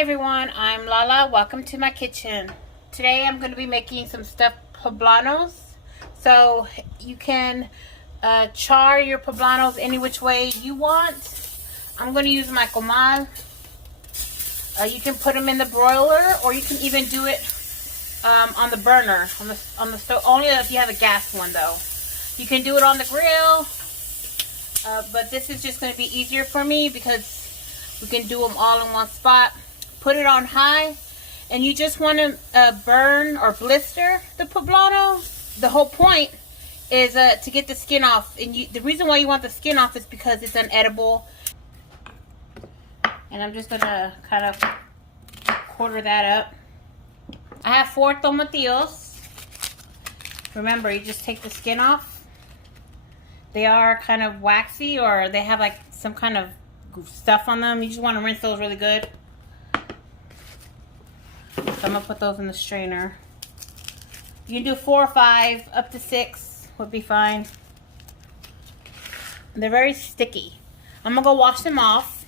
Hi everyone, I'm Lala. Welcome to my kitchen. Today I'm going to be making some stuffed poblanos. So you can char your poblanos any which way you want. I'm going to use my comal. You can put them in the broiler, or you can even do it on the burner, on the stove. Only if you have a gas one though. You can do it on the grill, but this is just going to be easier for me because we can do them all in one spot. Put it on high, and you just want to burn or blister the poblano. The whole point is to get the skin off, and the reason why you want the skin off is because it's unedible. And I'm just gonna kind of quarter that up. I have 4 tomatillos. Remember, you just take the skin off. They are kind of waxy, or they have like some kind of stuff on them. You just want to rinse those really good. So I'm gonna put those in the strainer. You can do 4 or 5, up to 6 would be fine. They're very sticky. I'm gonna go wash them off.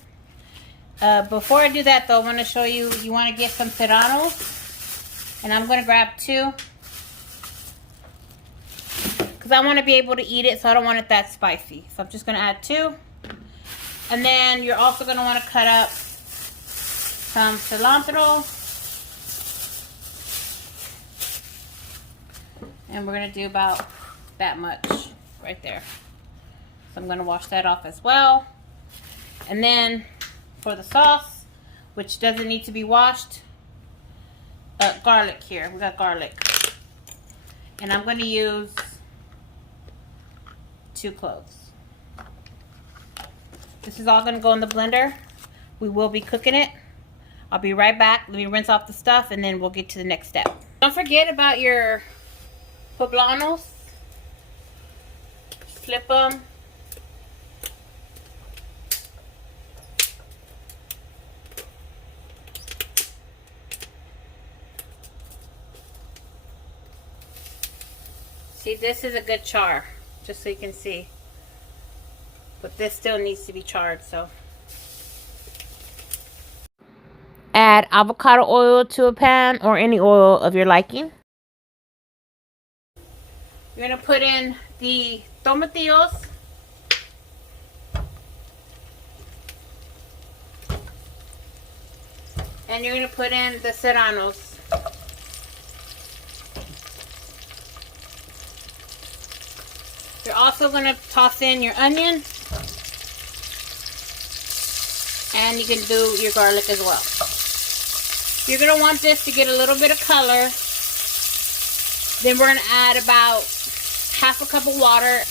Before I do that though, I want to show you, you want to get some serranos, and I'm gonna grab 2 because I want to be able to eat it, so I don't want it that spicy. So I'm just gonna add 2. And then you're also going to want to cut up some cilantro. And we're going to do about that much right there. So I'm going to wash that off as well. And then for the sauce, which doesn't need to be washed, garlic here. We got garlic. And I'm going to use 2 cloves. This is all going to go in the blender. We will be cooking it. I'll be right back. Let me rinse off the stuff, and then we'll get to the next step. Don't forget about your poblanos. Flip them. See, this is a good char, just so you can see. But this still needs to be charred, so. Add avocado oil to a pan, or any oil of your liking. You're going to put in the tomatillos. And you're going to put in the serranos. You're also going to toss in your onion. And you can do your garlic as well. You're going to want this to get a little bit of color. Then we're going to add about half a cup of water.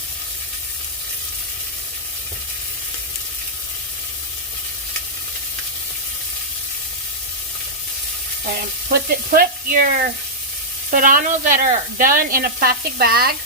And put your serranos that are done in a plastic bag.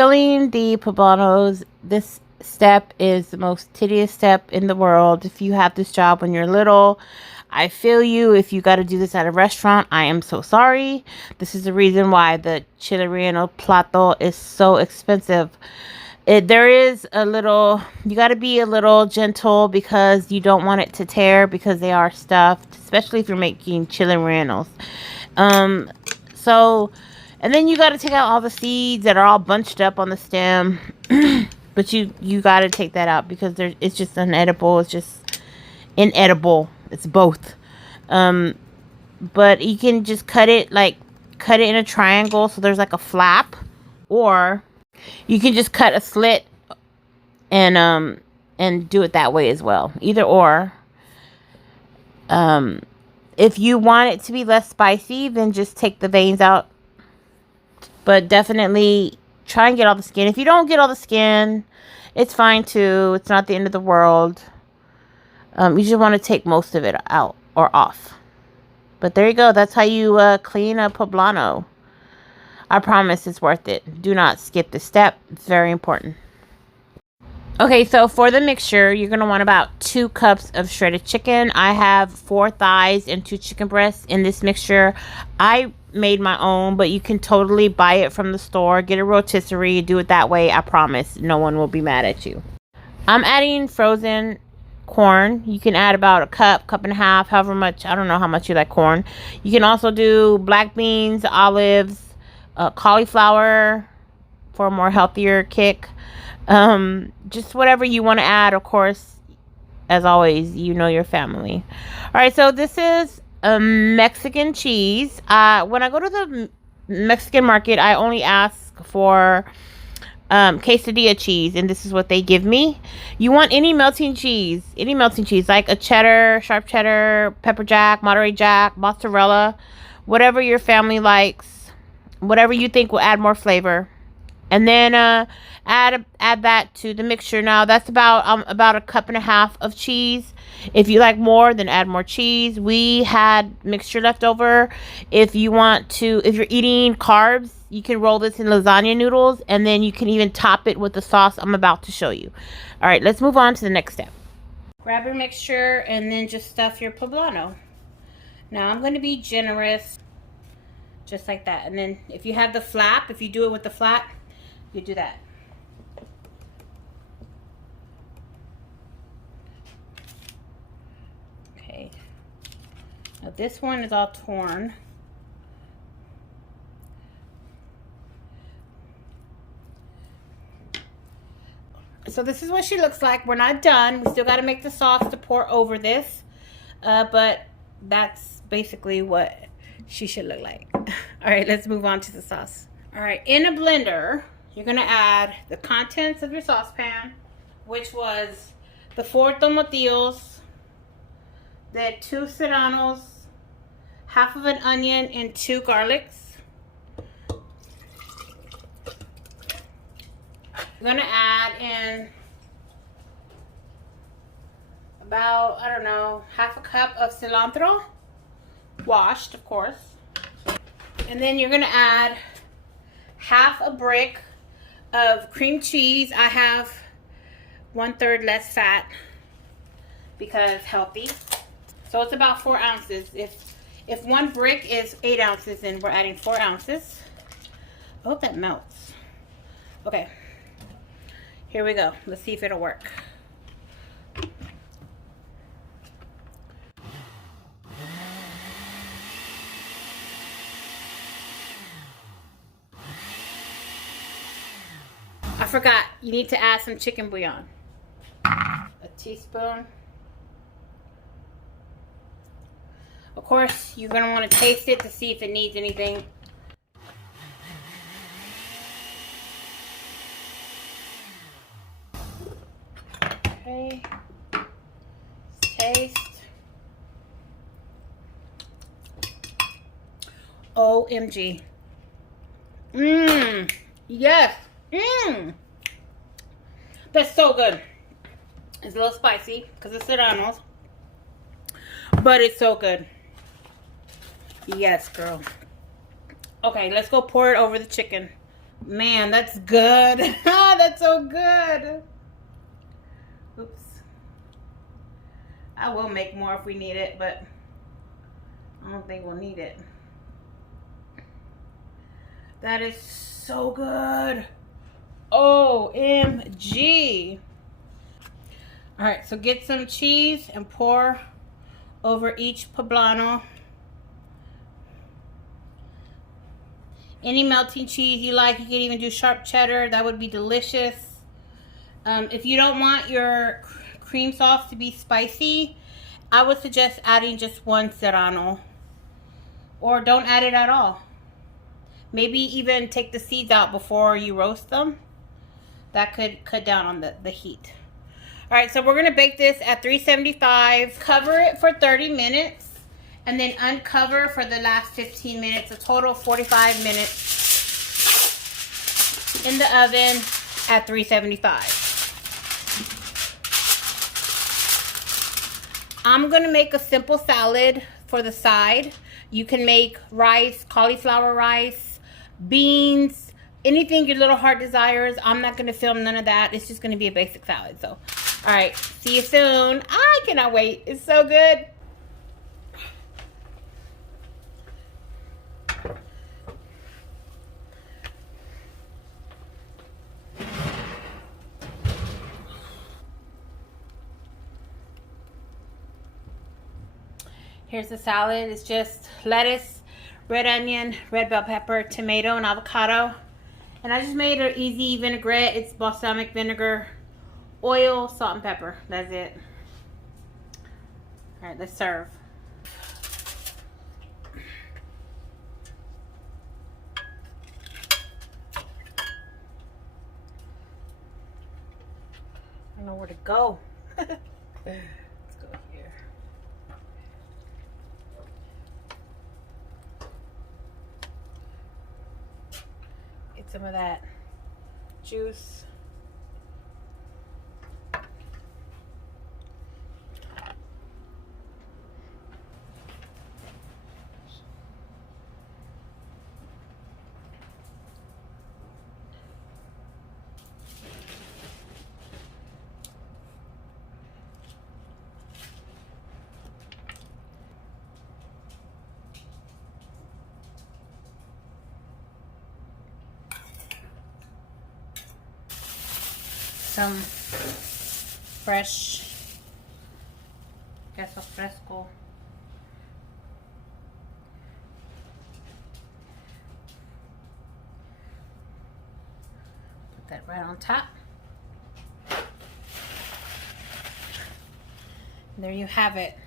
Filling the poblanos, this step is the most tedious step in the world. If you have this job when you're little, I feel you. If you got to do this at a restaurant, I am so sorry. This is the reason why the Chile Rellenos plato is so expensive. There is a little, you got to be a little gentle because you don't want it to tear, because they are stuffed, especially if you're making Chile Rellenos. And then you got to take out all the seeds that are all bunched up on the stem. But you got to take that out because it's just unedible. It's just inedible. It's both. But you can just cut it in a triangle so there's like a flap, or you can just cut a slit and do it that way as well. Either or. If you want it to be less spicy, then just take the veins out. But definitely try and get all the skin. If you don't get all the skin, it's fine too. It's not the end of the world. You just want to take most of it out or off. But there you go. That's how you clean a poblano. I promise it's worth it. Do not skip this step. It's very important. Okay, so for the mixture, you're going to want about 2 cups of shredded chicken. I have 4 thighs and 2 chicken breasts in this mixture. I made my own, but you can totally buy it from the store. Get a rotisserie. Do it that way. I promise no one will be mad at you. I'm adding frozen corn. You can add about a cup and a half, however much. I don't know how much you like corn. You can also do black beans, olives, cauliflower for a more healthier kick. Just whatever you want to add, of course. As always, you know your family. All right, so this is Mexican cheese. When I go to the Mexican market, I only ask for quesadilla cheese, and this is what they give me. You want any melting cheese, like a cheddar, sharp cheddar, pepper jack, Monterey jack, mozzarella, whatever your family likes, whatever you think will add more flavor. And then add that to the mixture. Now that's about a cup and a half of cheese. If you like more, then add more cheese. We had mixture left over. If you're eating carbs, you can roll this in lasagna noodles, and then you can even top it with the sauce I'm about to show you. All right, let's move on to the next step. Grab your mixture and then just stuff your poblano. Now I'm going to be generous, just like that. And then if you have the flap, if you do it with the flap, you do that. Okay. Now this one is all torn. So this is what she looks like. We're not done. We still got to make the sauce to pour over this. But that's basically what she should look like. All right, let's move on to the sauce. All right, in a blender, you're going to add the contents of your saucepan, which was the 4 tomatillos, the 2 serranos, half of an onion, and 2 garlics. You're going to add in about, I don't know, half a cup of cilantro, washed, of course. And then you're going to add half a brick of cream cheese. I have 1/3 less fat because healthy. So it's about 4 ounces. If 1 brick is 8 ounces, then we're adding 4 ounces. I hope that melts. Okay, here we go. Let's see if it'll work. I forgot, you need to add some chicken bouillon. A teaspoon. Of course, you're going to want to taste it to see if it needs anything. Okay. Taste. OMG. Mmm. Yes. Mmm. That's so good. It's a little spicy because it's Serranos, but it's so good. Yes, girl. Okay, let's go pour it over the chicken. Man, that's good. That's so good. Oops. I will make more if we need it, but I don't think we'll need it. That is so good. OMG. All right, so get some cheese and pour over each poblano. Any melting cheese you like. You can even do sharp cheddar. That would be delicious. If you don't want your cream sauce to be spicy, I would suggest adding just 1 serrano. Or don't add it at all. Maybe even take the seeds out before you roast them. That could cut down on the heat. All right, so we're gonna bake this at 375. Cover it for 30 minutes and then uncover for the last 15 minutes, a total of 45 minutes in the oven at 375. I'm gonna make a simple salad for the side. You can make rice, cauliflower rice, beans, anything your little heart desires. I'm not gonna film none of that. It's just gonna be a basic salad. So, all right, see you soon. I cannot wait. It's so good. Here's the salad. It's just lettuce, red onion, red bell pepper, tomato, and avocado. And I just made an easy vinaigrette. It's balsamic vinegar, oil, salt, and pepper. That's it. All right, let's serve. I don't know where to go. Let's go here. Get some of that juice. Some fresh queso fresco. Put that right on top. And there you have it.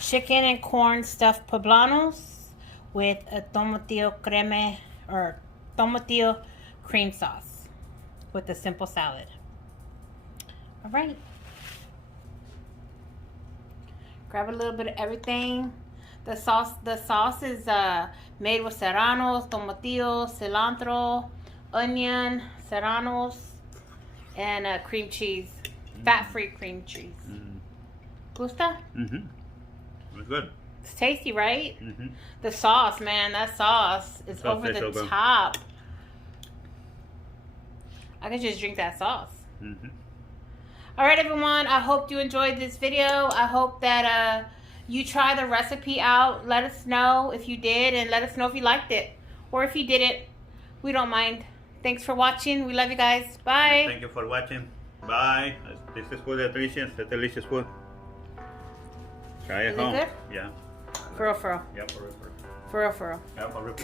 Chicken and corn stuffed poblanos with a tomatillo creme or tomatillo cream sauce with a simple salad. All right. Grab a little bit of everything. The sauce is made with serranos, tomatillo, cilantro, onion, serranos, and cream cheese, fat-free cream cheese. Gusta? It's good. It's tasty, right? The sauce, man, that sauce is over the top. I could just drink that sauce. All right, everyone. I hope you enjoyed this video. I hope that you try the recipe out. Let us know if you did, and let us know if you liked it. Or if you didn't, we don't mind. Thanks for watching. We love you guys. Bye. Thank you for watching. Bye. This is food delicious. It's delicious food. Try it home. Good? Yeah. For real, for real. Yeah, for real. For real, for real. Yeah, for real.